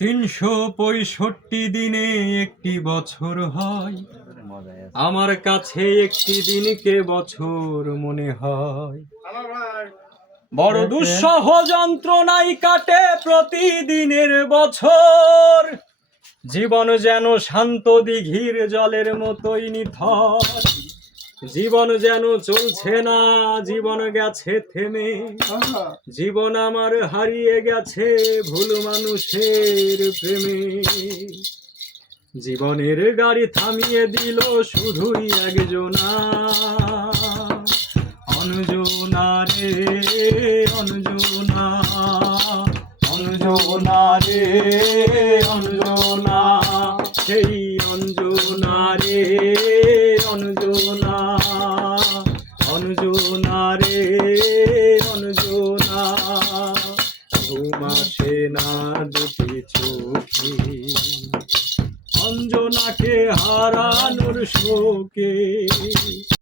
365 দিনে একটি বছর হয়, আমার কাছে একটি দিনকে বছর মনে হয়। বড় দুঃসহ যন্ত্রণায় কাটে প্রতিদিনের বছর, জীবন যেন শান্ত দিঘির জলের মতোই নিথর। জীবন যেন চলছে না, জীবন গেছে থেমে, জীবন আমার হারিয়ে গেছে ভুল মানুষের প্রেমে। জীবনের গাড়ি থামিয়ে দিল শুধুই একজনা, অঞ্জনা রে অঞ্জনা, অঞ্জনা রে অঞ্জনা, সেই অঞ্জনা রে অঞ্জনা, অঞ্জনা রে অঞ্জনা। ঘুম আসে না দুটি চোখে অঞ্জনাকে হারানোর শোকে।